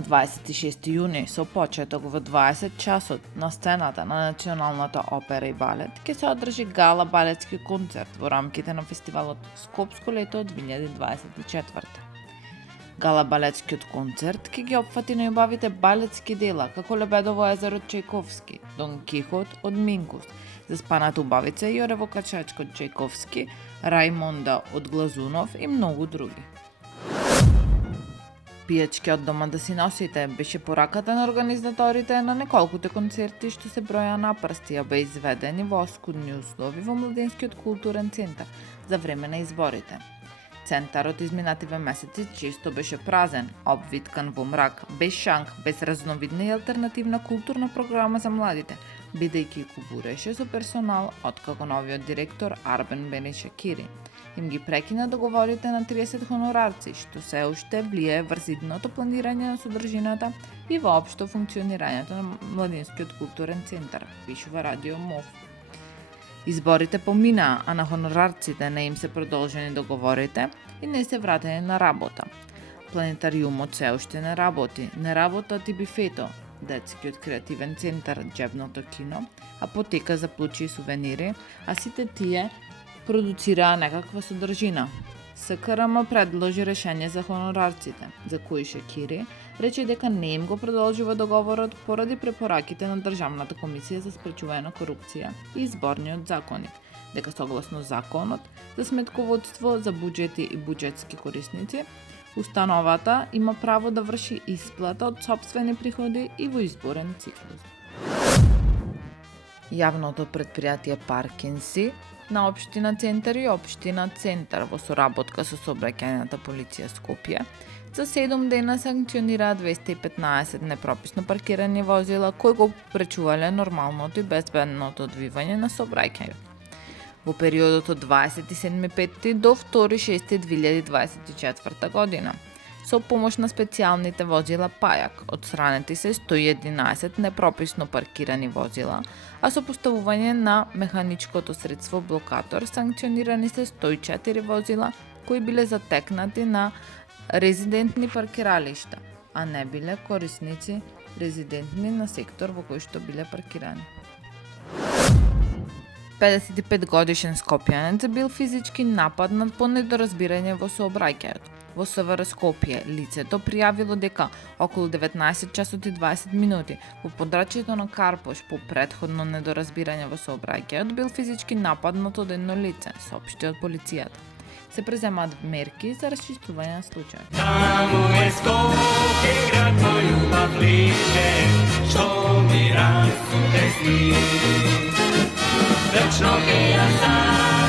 На 26 јуни со почеток во 20 часот на сцената на Националната опера и балет ќе се одржи гала балетски концерт во рамките на фестивалот Скопско лето 2024. Гала балетскиот концерт ќе ги опфати најубавите балетски дела како Лебедово езеро од Чајковски, Дон Кихот од Минкус, Заспаната убавица Јорево Качачко од Чајковски, Рајмонда од Глазунов и многу други. Пијачки од дома да си носите беше пораката на организаторите на неколкуте концерти што се броја на прсти, а беа изведени во оскудни услови во Младинскиот културен центар за време на изборите. Центарот изминативе месеци често беше празен, обвиткан во мрак, без шанк, без разновидна и алтернативна културна програма за младите, бидејќи кубуреше со персонал откако новиот директор Арбен Бени Шакири им ги прекина договорите на 30 хонорарци, што се уште влие врз идното планирање на содржината и воопшто функционирањето на Младинскиот културен центар, пишува Радио МОВ. Изборите поминаа, а на хонорарците не им се продолжени договорите и не се вратени на работа. Планетариумот се уште не работат и бифето, детскиот креативен центар, џебното кино, апотека за плучи и сувенири, а сите тие продуцираа некаква содржина. СКРМ предложи решение за хонорарците, за кои Шакири рече дека не им го продолжува договорот поради препораките на Државната комисија за спречување на корупција и изборниот законник, дека согласно законот за сметководство за буџети и буџетски корисници, установата има право да врши исплата од сопствени приходи и во изборен циклус. Јавното предпријатие Паркинси на Општина Центар и Општина Центар во соработка со Сообраќајната полиција Скопје за 7 дена санкционираа 215 непрописно паркирани возила кои го пречувале нормалното и безбедното одвивање на сообраќајот. Во периодот од 27.5. до 2.6.2024 година, со помош на специјалните возила Пајак, одстранети се 111 непрописно паркирани возила, а со поставување на механичкото средство блокатор санкционирани се 104 возила кои биле затекнати на резидентни паркиралишта, а не биле корисници резидентни на сектор во кој што биле паркирани. 55 годишен скопјанец бил физички нападнат по недоразбирање во сообраќајот. Во СВР Скопје лицето пријавило дека околу 19 часот и 20 минути во подрачјето на Карпош по претходно недоразбирање во сообраќајот бил физички нападнат од едно лице, соопшти од полицијата. Се преземаат мерки за расчистување на случајот. Таму е Скопје, град мој убав лише, што ми расцуте сни. Вечно ќе ја